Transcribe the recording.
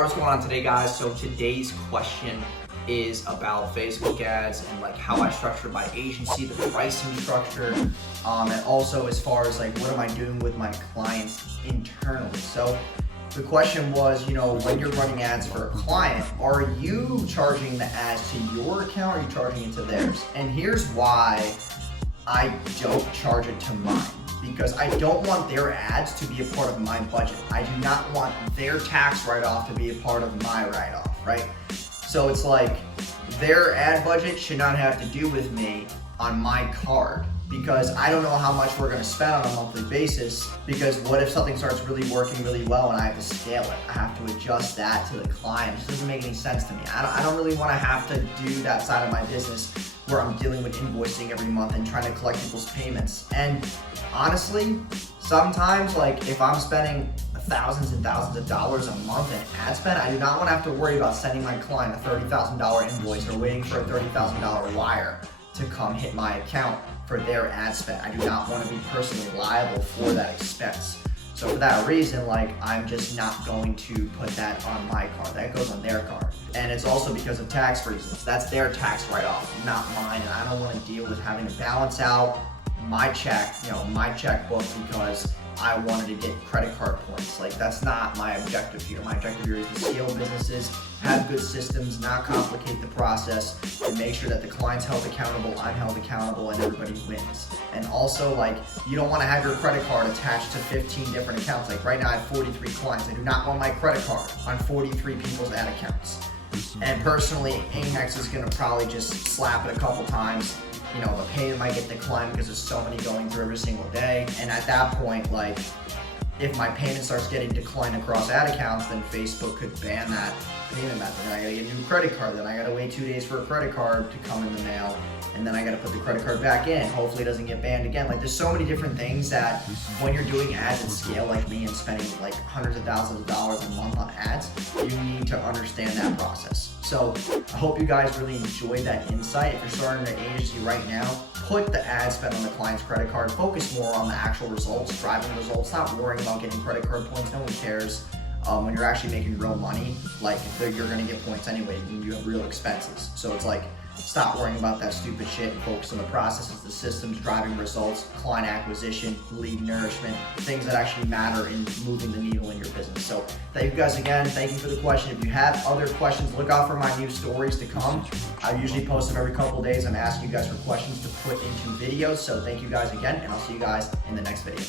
Alright, what's going on today, guys? So today's question is about Facebook ads and like how I structure my agency, the pricing structure, and also as far as like what am I doing with my clients internally. So the question was, when you're running ads for a client, are you charging the ads to your account or are you charging it to theirs? And here's why I don't charge it to mine. Because I don't want their ads to be a part of my budget. I do not want their tax write-off to be a part of my write-off, right? So it's like their ad budget should not have to do with me on my card, because I don't know how much we're gonna spend on a monthly basis, because what if something starts really working really well and I have to scale it? I have to adjust that to the client. It doesn't make any sense to me. I don't really wanna have to do that side of my business where I'm dealing with invoicing every month and trying to collect people's payments. And honestly, sometimes like if I'm spending thousands and thousands of dollars a month in ad spend, I do not want to have to worry about sending my client a $30,000 invoice or waiting for a $30,000 wire to come hit my account for their ad spend. I do not want to be personally liable for that expense. So for that reason, like I'm just not going to put that on my card. That goes on their card. And it's also because of tax reasons. That's their tax write-off, not mine. And I don't want to deal with having to balance out my check, my checkbook, because I wanted to get credit card points. Like that's not my objective here. My objective here is to scale businesses, have good systems, not complicate the process, and make sure that the client's held accountable, I'm held accountable, and everybody wins. And also, like, you don't want to have your credit card attached to 15 different accounts. Like right now I have 43 clients. I do not want my credit card on 43 people's ad accounts. And personally, Amex is gonna probably just slap it a couple times. The payment might get declined because there's so many going through every single day. And at that point, like, if my payment starts getting declined across ad accounts, then Facebook could ban that payment method. Then I gotta get a new credit card. Then I gotta wait 2 days for a credit card to come in the mail. And then I gotta put the credit card back in. Hopefully it doesn't get banned again. Like there's so many different things that when you're doing ads at scale like me and spending like hundreds of thousands of dollars a month on ads, you need to understand that process. So I hope you guys really enjoyed that insight. If you're starting an agency right now, put the ad spend on the client's credit card. Focus more on the actual results, driving results, not worrying about getting credit card points. No one cares. When you're actually making real money, like you're gonna get points anyway when you have real expenses. So it's like, stop worrying about that stupid shit and focus on the processes, the systems, driving results, client acquisition, lead nourishment, things that actually matter in moving the needle in your business. So thank you guys again. Thank you for the question. If you have other questions, look out for my new stories to come. I usually post them every couple of days. I'm asking you guys for questions to put into videos. So thank you guys again, and I'll see you guys in the next video.